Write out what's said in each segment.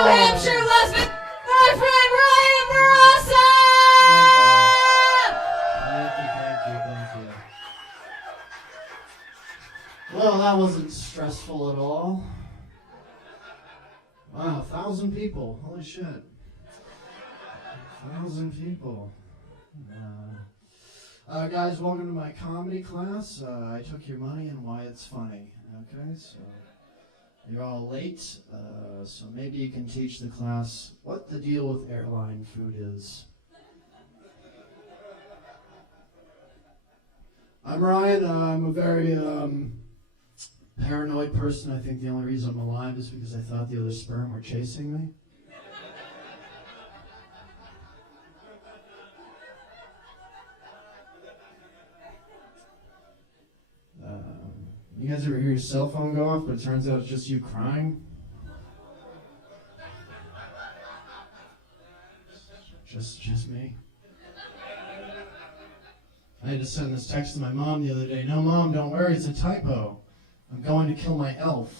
New Hampshire was my friend Ryan Bourassa! Thank you. Well, that wasn't stressful at all. Wow, 1,000 people. Holy shit. 1,000 people. Guys, welcome to my comedy class. I took your money and why it's funny. Okay, so you're all late, so maybe you can teach the class what the deal with airline food is. I'm Ryan. I'm a very paranoid person. I think the only reason I'm alive is because I thought the other sperm were chasing me. You guys ever hear your cell phone go off, but it turns out it's just you crying? Just me. I had to send this text to my mom the other day. No, Mom, don't worry, it's a typo. I'm going to kill my elf.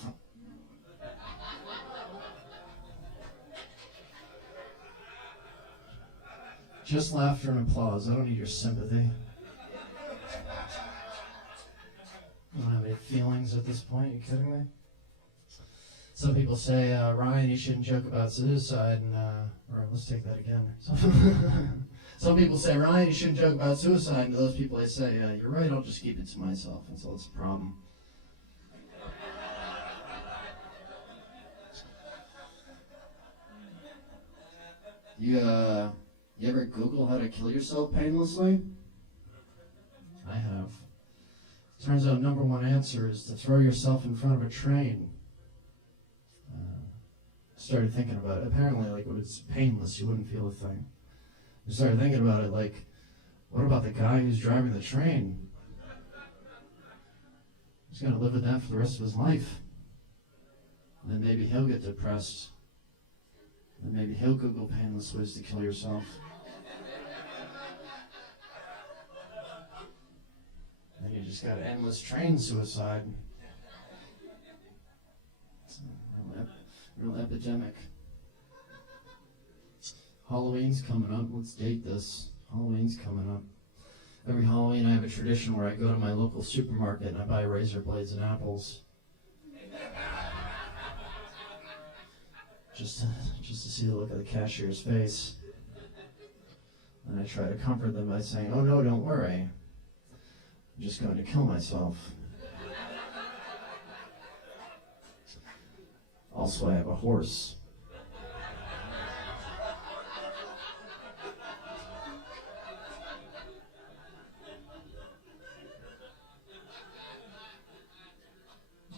Just laughter and applause. I don't need your sympathy. I don't have any feelings at this point. Are you kidding me? Some people say, Ryan, you shouldn't joke about suicide. And, or let's take that again. Some people say, Ryan, you shouldn't joke about suicide. And to those people I say, you're right, I'll just keep it to myself until it's a problem. You ever Google how to kill yourself painlessly? I have. Turns out number one answer is to throw yourself in front of a train. Started thinking about it. Apparently, like, when it's painless, you wouldn't feel a thing. I started thinking about it, like, what about the guy who's driving the train? He's going to live with that for the rest of his life. And then maybe he'll get depressed. And maybe he'll Google painless ways to kill yourself. And you just got endless train suicide. It's a real epidemic. Halloween's coming up. Let's date this. Halloween's coming up. Every Halloween I have a tradition where I go to my local supermarket and I buy razor blades and apples. Just to see the look of the cashier's face. And I try to comfort them by saying, oh no, don't worry. I'm just going to kill myself. Also, I have a horse.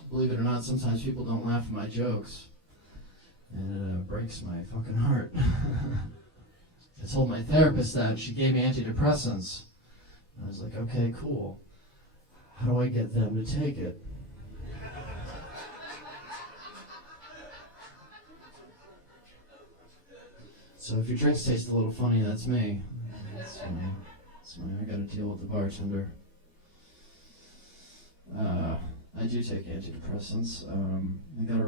Believe it or not, sometimes people don't laugh at my jokes. And it breaks my fucking heart. I told my therapist that. She gave me antidepressants. I was like, okay, cool. How do I get them to take it? So if your drinks taste a little funny, that's me. That's why I gotta deal with the bartender. I do take antidepressants. I got a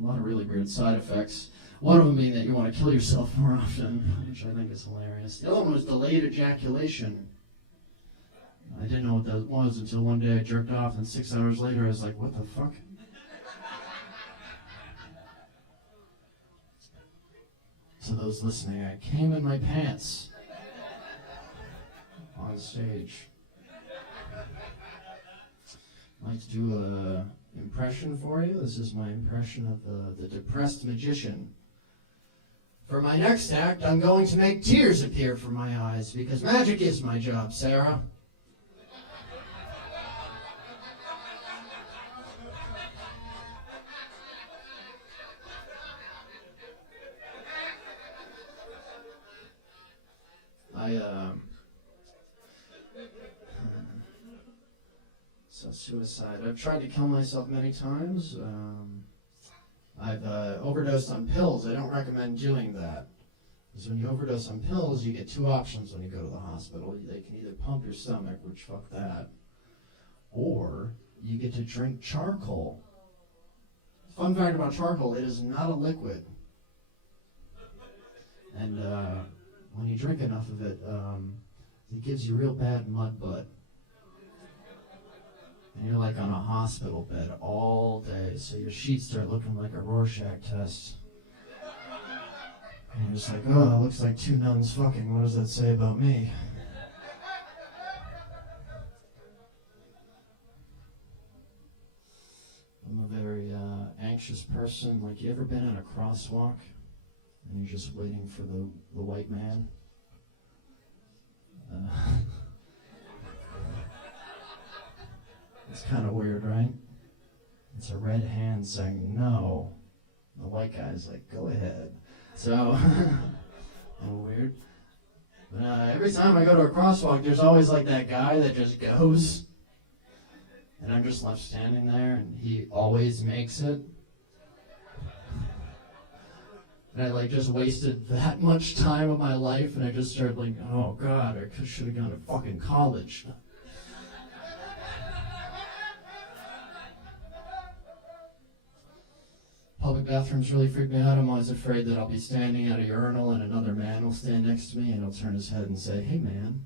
lot of really weird side effects. One of them being that you want to kill yourself more often, which I think is hilarious. The other one was delayed ejaculation. I didn't know what that was until one day I jerked off, and 6 hours later I was like, what the fuck? To those listening, I came in my pants on stage. I'd like to do an impression for you. This is my impression of the depressed magician. For my next act, I'm going to make tears appear from my eyes, because magic is my job, Sarah. So suicide. I've tried to kill myself many times. I've overdosed on pills. I don't recommend doing that. Because when you overdose on pills, you get two options when you go to the hospital. They can either pump your stomach, which fuck that, or you get to drink charcoal. Fun fact about charcoal, it is not a liquid. And when you drink enough of it, it gives you real bad mud butt. And you're like on a hospital bed all day, so your sheets start looking like a Rorschach test. And you're just like, oh, it looks like two nuns fucking. What does that say about me? I'm a very anxious person. Like, you ever been in a crosswalk and you're just waiting for the white man? It's kind of weird, right? It's a red hand saying no. The white guy's like, go ahead. So, a little weird. But every time I go to a crosswalk, there's always like that guy that just goes. And I'm just left standing there, and he always makes it. And I like just wasted that much time of my life, and I just started like, oh God, I should have gone to fucking college. Public bathrooms really freak me out. I'm always afraid that I'll be standing at a urinal and another man will stand next to me and he'll turn his head and say, hey man,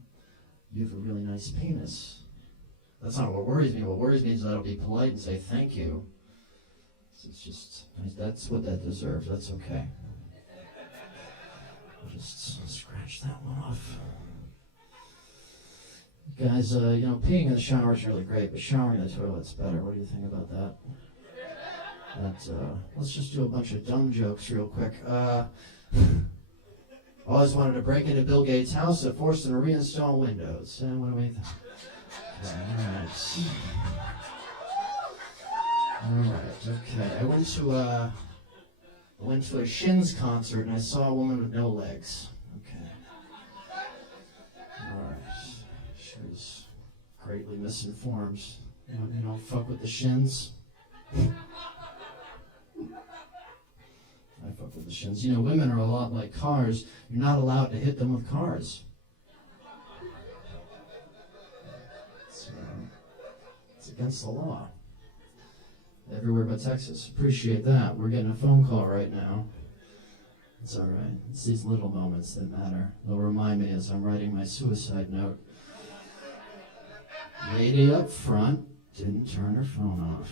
you have a really nice penis. That's not what worries me. What worries me is that I'll be polite and say thank you. It's just, that's what that deserves. That's okay. I'll just scratch that one off. Guys, peeing in the shower is really great, but showering in the toilet's better. What do you think about that? Let's just do a bunch of dumb jokes real quick. Always wanted to break into Bill Gates' house that forced him to reinstall Windows. What do we think? Alright, okay. I went to a Shins concert and I saw a woman with no legs. Okay. Alright. She was greatly misinformed. You don't fuck with the Shins. I fuck with the Shins. Women are a lot like cars. You're not allowed to hit them with cars. It's against the law. Everywhere but Texas. Appreciate that. We're getting a phone call right now. It's all right. It's these little moments that matter. They'll remind me as I'm writing my suicide note. Lady up front didn't turn her phone off.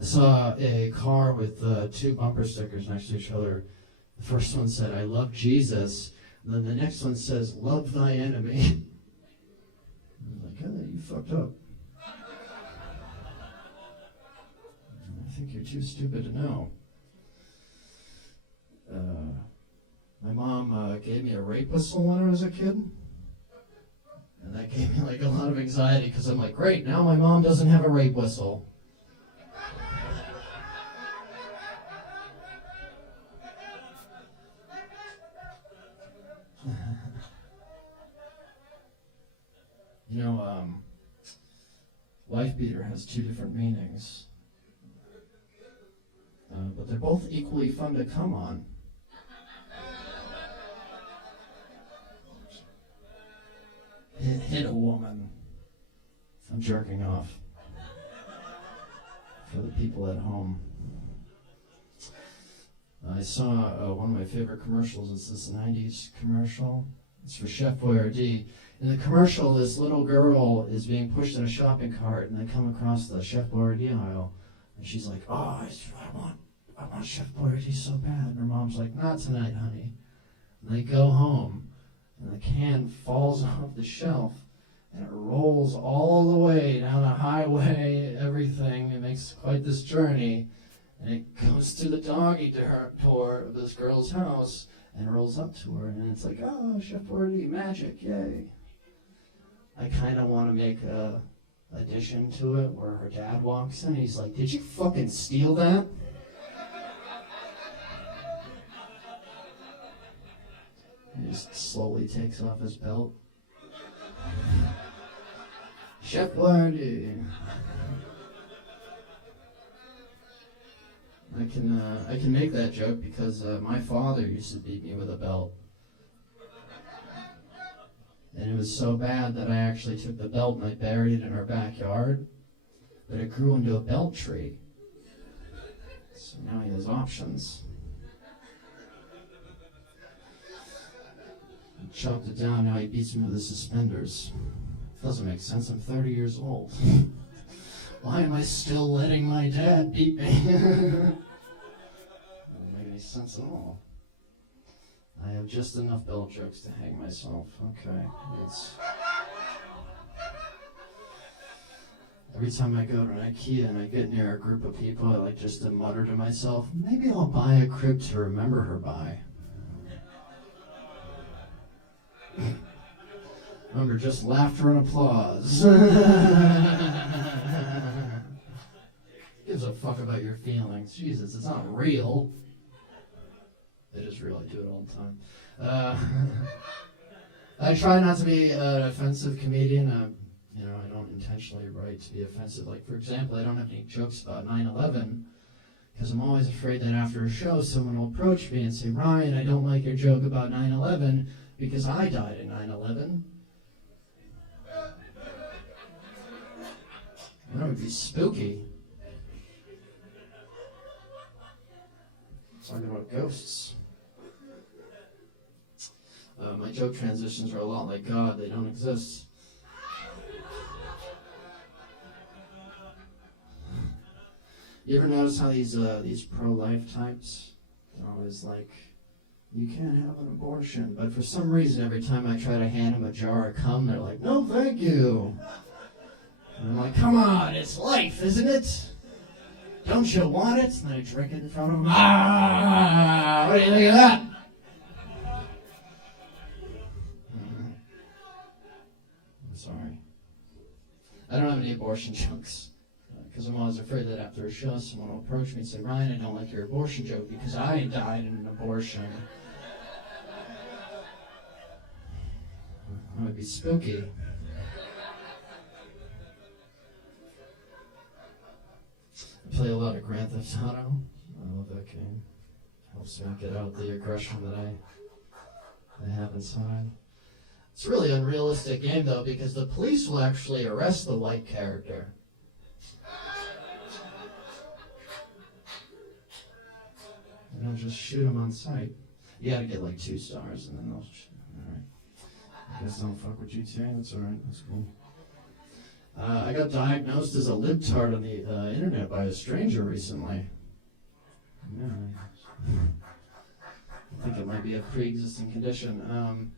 I saw a car with two bumper stickers next to each other. The first one said, I love Jesus. And then the next one says, love thy enemy. I was like, hey, you fucked up. I think you're too stupid to know. My mom gave me a rape whistle when I was a kid. And that gave me like a lot of anxiety because I'm like, great, now my mom doesn't have a rape whistle. Wife beater has two different meanings. But they're both equally fun to come on. Hit a woman. I'm jerking off. For the people at home. I saw one of my favorite commercials. It's this 90s commercial. It's for Chef Boyardee. In the commercial, this little girl is being pushed in a shopping cart, and they come across the Chef Boyardee aisle, and she's like, "Oh, I want Chef Boyardee so bad." And her mom's like, "Not tonight, honey." And they go home, and the can falls off the shelf, and it rolls all the way down the highway. Everything. It makes quite this journey, and it goes to the doggy door of this girl's house. And rolls up to her, and it's like, oh, Chef Boyardee, magic, yay. I kind of want to make a addition to it where her dad walks in, and he's like, did you fucking steal that? He just slowly takes off his belt. Chef Boyardee. I can make that joke because my father used to beat me with a belt. And it was so bad that I actually took the belt and I buried it in our backyard. But it grew into a belt tree. So now he has options. choked it down, now he beats me with his suspenders. Doesn't make sense, I'm 30 years old. Why am I still letting my dad beat me? Doesn't make any sense at all. I have just enough belt jokes to hang myself. Okay. Every time I go to an IKEA and I get near a group of people, I like just to mutter to myself, maybe I'll buy a crib to remember her by. Remember, just laughter and applause. Gives a fuck about your feelings. Jesus, it's not real. It is real. I do it all the time. I try not to be an offensive comedian. I don't intentionally write to be offensive. Like, for example, I don't have any jokes about 9/11 because I'm always afraid that after a show, someone will approach me and say, Ryan, I don't like your joke about 9/11 because I died in 9/11. That would be spooky. Talking about ghosts. My joke transitions are a lot like God. They don't exist. You ever notice how these pro-life types are always like, you can't have an abortion, but for some reason every time I try to hand them a jar of cum, they're like, no thank you. And I'm like, come on, it's life, isn't it? Don't you want it? And I drink it in front of them. Ah, what do you think of that? I'm sorry. I don't have any abortion jokes. Because I'm always afraid that after a show, someone will approach me and say, Ryan, I don't like your abortion joke because I died in an abortion. That would be spooky. I play a lot of Grand Theft Auto. I love that game. Helps me get out the aggression that I have inside. It's a really unrealistic game, though, because the police will actually arrest the white character. And they'll just shoot him on sight. You gotta get like 2 stars, and then they'll shoot. Alright. I guess don't fuck with GTA. That's alright. That's cool. I got diagnosed as a libtard on the internet by a stranger recently. Yeah. I think it might be a pre-existing condition. I don't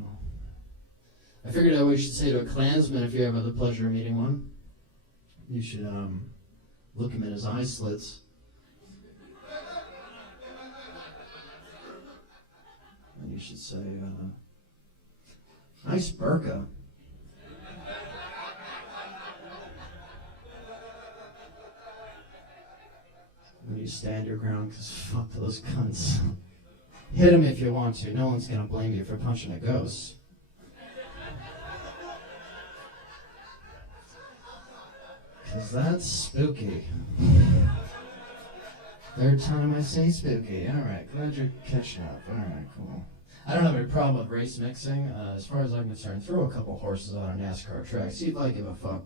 know. I figured out what you should say to a Klansman if you ever have the pleasure of meeting one. You should look him in his eye slits. And you should say, nice burqa. And you stand your ground, because fuck those cunts. Hit him if you want to. No one's going to blame you for punching a ghost. Because that's spooky. Third time I say spooky. Alright, glad you're catching up. Alright, cool. I don't have any problem with race mixing. As far as I'm concerned, throw a couple horses on a NASCAR track. See if I give a fuck.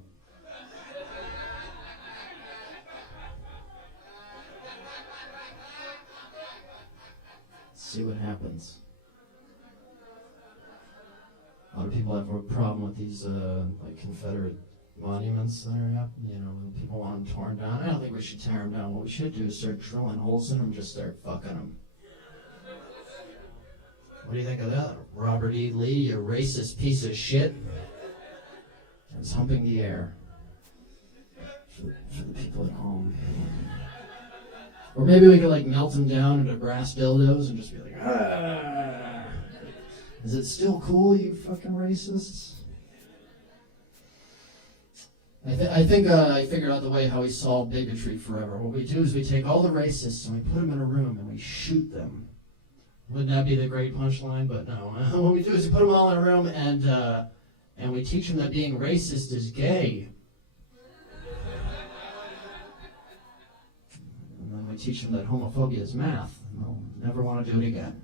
See what happens. A lot of people have a problem with these like Confederate monuments that are up. People want them torn down. I don't think we should tear them down. What we should do is start drilling holes in them and just start fucking them. What do you think of that, Robert E. Lee, you racist piece of shit? I was humping the air for the people at home. Or maybe we could like melt them down into brass dildos and just be like, ah! Is it still cool, you fucking racists? I think I figured out the way how we solve bigotry forever. What we do is we take all the racists and we put them in a room and we shoot them. Wouldn't that be the great punchline? But no. What we do is we put them all in a room and we teach them that being racist is gay. And then we teach them that homophobia is math. And they'll never want to do it again.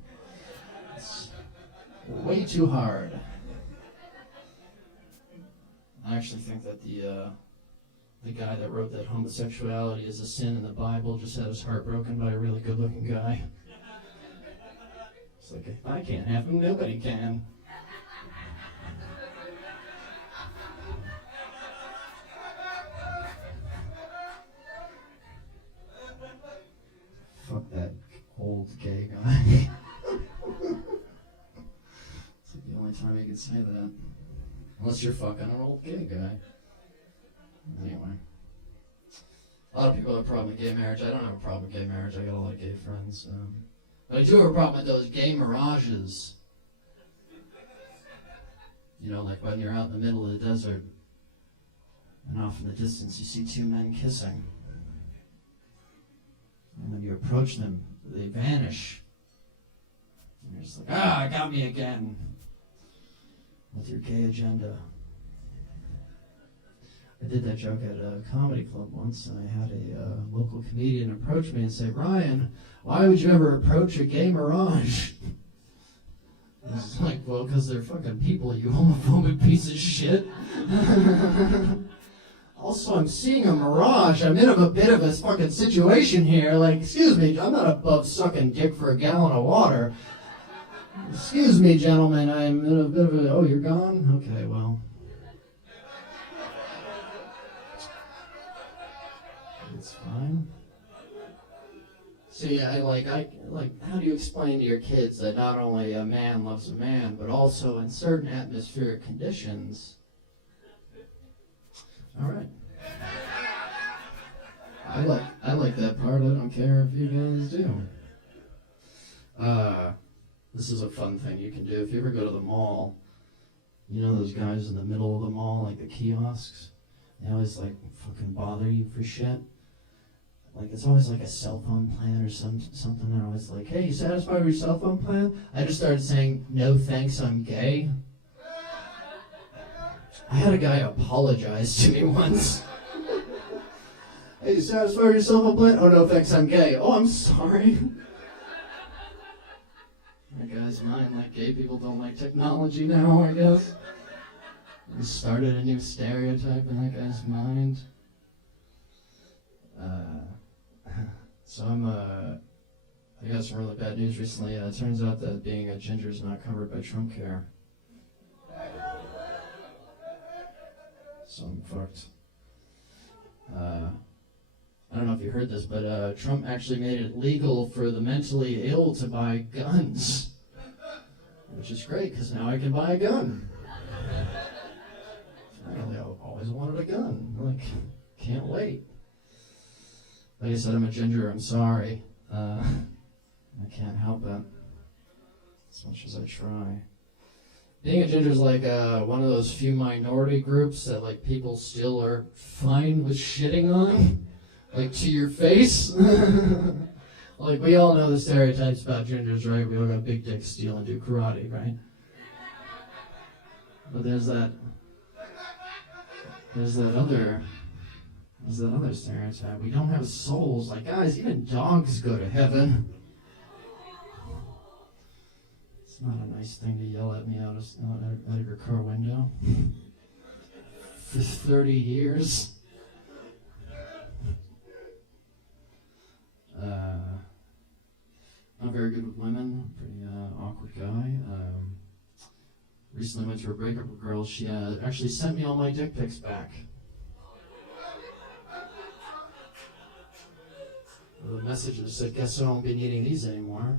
It's way too hard. I actually think that the guy that wrote that homosexuality is a sin in the Bible just had his heart broken by a really good-looking guy. It's like, if I can't have him, nobody can. Fuck that old gay guy. It's like the only time you can say that. Unless you're fucking an old gay guy. Anyway. A lot of people have a problem with gay marriage. I don't have a problem with gay marriage. I got a lot of gay friends. But I do have a problem with those gay mirages. You know, like when you're out in the middle of the desert and off in the distance you see two men kissing. And when you approach them, they vanish. And you're just like, got me again. With your gay agenda. I did that joke at a comedy club once, and I had a local comedian approach me and say, Ryan, why would you ever approach a gay mirage? I was like, well, because they're fucking people, you homophobic piece of shit. Also, I'm seeing a mirage. I'm in a bit of a fucking situation here. Like, excuse me, I'm not above sucking dick for a gallon of water. Excuse me, gentlemen, I'm in a bit of a... Oh, you're gone? Okay, well... It's fine. See, how do you explain to your kids that not only a man loves a man, but also in certain atmospheric conditions... All right. I like that part. I don't care if you guys do. This is a fun thing you can do. If you ever go to the mall, you know those guys in the middle of the mall, like the kiosks? They always like fucking bother you for shit. Like it's always like a cell phone plan or something. They're always like, hey, you satisfied with your cell phone plan? I just started saying, no thanks, I'm gay. I had a guy apologize to me once. Hey, you satisfied with your cell phone plan? Oh, no thanks, I'm gay. Oh, I'm sorry. That guy's mind, like gay people don't like technology now, I guess. We started a new stereotype in that guy's mind. So I got some really bad news recently. It turns out that being a ginger is not covered by Trump care. So I'm fucked. I don't know if you heard this, but Trump actually made it legal for the mentally ill to buy guns. Which is great, because now I can buy a gun. I always wanted a gun. Like, can't wait. Like I said, I'm a ginger, I'm sorry. I can't help it. As much as I try. Being a ginger is like one of those few minority groups that like people still are fine with shitting on. Like to your face. Like we all know the stereotypes about gingers, right? We all got big dicks, steal and do karate, right? But there's that other stereotype. We don't have souls. Like guys, even dogs go to heaven. It's not a nice thing to yell at me out of your car window. For 30 years. Not very good with women. Pretty awkward guy. Recently went through a breakup with a girl. She actually sent me all my dick pics back. The message that said, guess I won't be needing these anymore.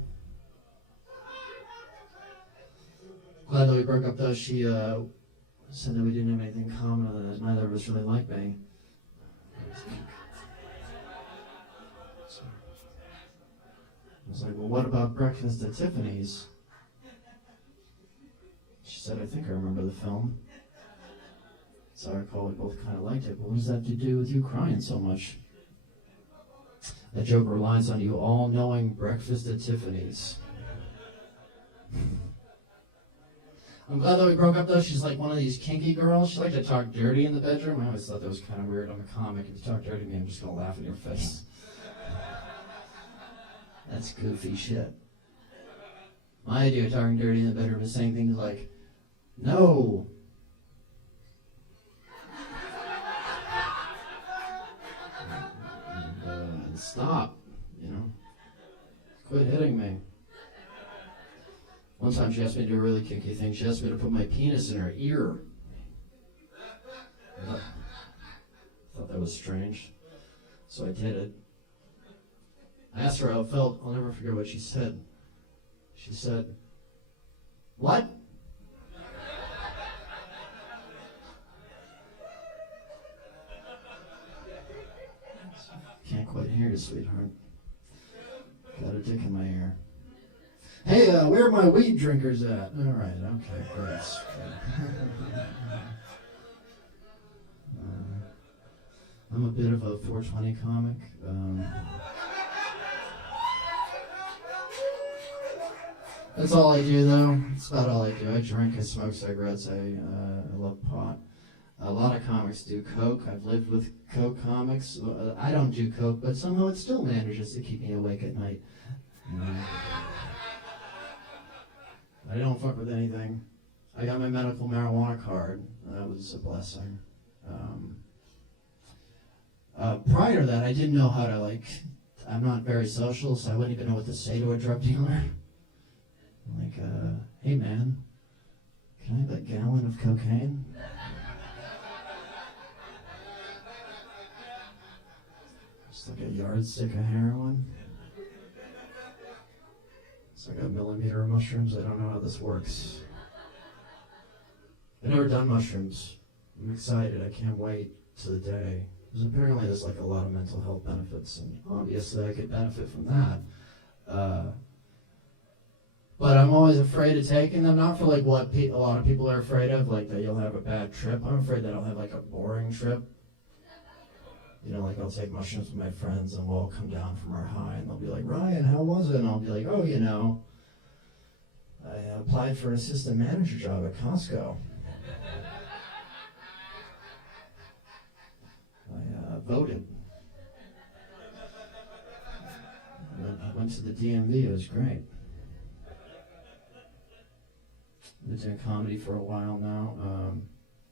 Glad that we broke up though. She said that we didn't have anything in common other than neither of us really liked me. I was like, well, what about Breakfast at Tiffany's? She said, I think I remember the film. So I recall we both kind of liked it, but what does that have to do with you crying so much? That joke relies on you all knowing Breakfast at Tiffany's. I'm glad that we broke up though. She's like one of these kinky girls. She liked to talk dirty in the bedroom. I always thought that was kind of weird. I'm a comic. If you talk dirty to me, I'm just going to laugh in your face. That's goofy shit. My idea of talking dirty in the bedroom is saying things like, no. Stop, you know. Quit hitting me. One time she asked me to do a really kinky thing. She asked me to put my penis in her ear. I thought that was strange, so I did it. I asked her how it felt. I'll never forget what she said. She said, "What?" Can't quite hear you, sweetheart. Got a dick in my ear. Hey, where are my weed drinkers at? All right, okay, great. I'm a bit of a 420 comic. That's all I do, though. That's about all I do. I drink, I smoke cigarettes, I love pot. A lot of comics do coke. I've lived with coke comics. I don't do coke, but somehow it still manages to keep me awake at night. I don't fuck with anything. I got my medical marijuana card. That was a blessing. Prior to that, I didn't know how to, I'm not very social, so I wouldn't even know what to say to a drug dealer. Like, hey man, can I have a gallon of cocaine? Just like a yardstick of heroin. It's like a millimeter of mushrooms. I don't know how this works. I've never done mushrooms. I'm excited. I can't wait to the day. Because apparently there's a lot of mental health benefits, and obviously I could benefit from that. But I'm always afraid of taking them, not for what a lot of people are afraid of, that you'll have a bad trip. I'm afraid that I'll have a boring trip. I'll take mushrooms with my friends and we'll all come down from our high and they'll be like, "Ryan, how was it?" And I'll be like, "Oh, I applied for an assistant manager job at Costco. I voted. I went to the DMV, it was great." I've been doing comedy for a while now. I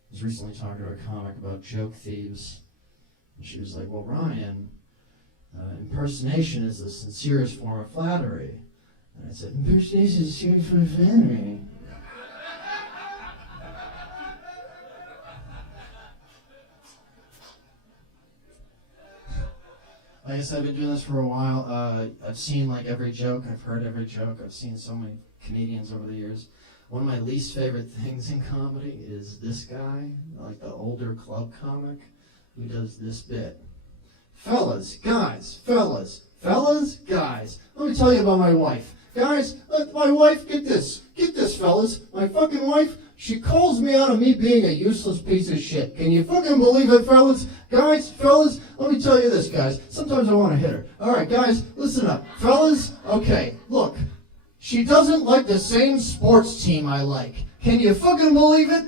was recently talking to a comic about joke thieves. And she was like, "Well, Ryan, impersonation is the sincerest form of flattery." And I said, "Impersonation is the sincerest form of flattery." Like I said, I've been doing this for a while. I've seen every joke. I've heard every joke. I've seen so many comedians over the years. One of my least favorite things in comedy is this guy, the older club comic, who does this bit. Fellas, guys, fellas, guys, let me tell you about my wife. Guys, my wife, get this, fellas. My fucking wife, she calls me out on me being a useless piece of shit. Can you fucking believe it, fellas? Guys, fellas, let me tell you this, guys. Sometimes I want to hit her. All right, guys, listen up. Fellas, okay, look. She doesn't like the same sports team I like. Can you fucking believe it?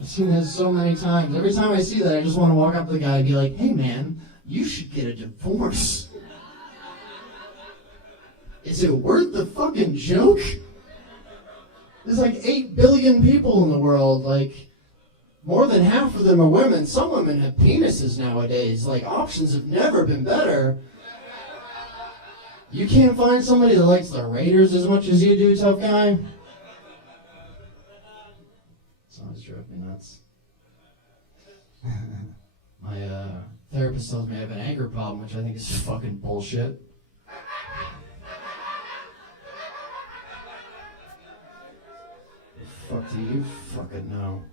I've seen this so many times. Every time I see that, I just want to walk up to the guy and be like, "Hey man, you should get a divorce. Is it worth the fucking joke?" There's 8 billion people in the world. More than half of them are women. Some women have penises nowadays. Options have never been better. You can't find somebody that likes the Raiders as much as you do, tough guy? Sounds drove me nuts. My therapist tells me I have an anger problem, which I think is fucking bullshit. The fuck do you fucking know?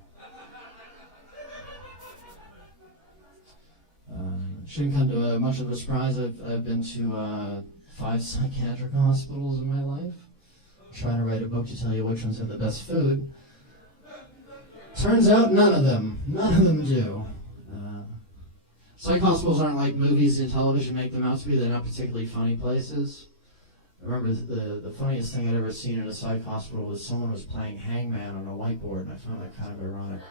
Shouldn't come to much of a surprise. I've been to 5 psychiatric hospitals in my life. I'm trying to write a book to tell you which ones have the best food. Turns out none of them do. Psych hospitals aren't like movies and television make them out to be. They're not particularly funny places. I remember the funniest thing I'd ever seen in a psych hospital was someone was playing hangman on a whiteboard, and I found that kind of ironic.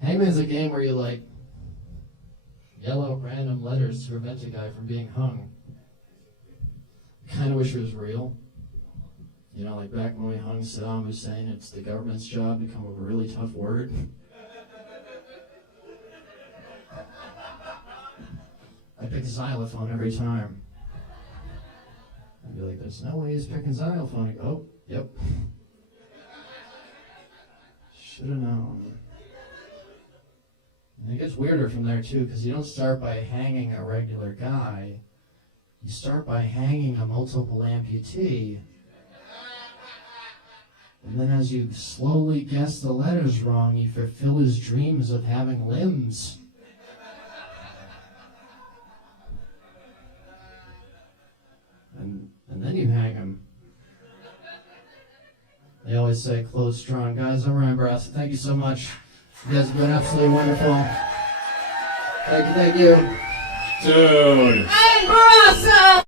Hangman's a game where you yell out random letters to prevent a guy from being hung. I kind of wish it was real. Back when we hung Saddam Hussein, it's the government's job to come up with a really tough word. I pick a xylophone every time. I'd be like, there's no way he's picking xylophone. I go, oh, yep. Should have known. And it gets weirder from there, too, because you don't start by hanging a regular guy. You start by hanging a multiple amputee. And then as you slowly guess the letters wrong, you fulfill his dreams of having limbs. And then you hang him. They always say, close strong. Guys, I'm Ryan Bourassa. Thank you so much. You guys have been absolutely wonderful. Thank you. Dude. Ryan Bourassa!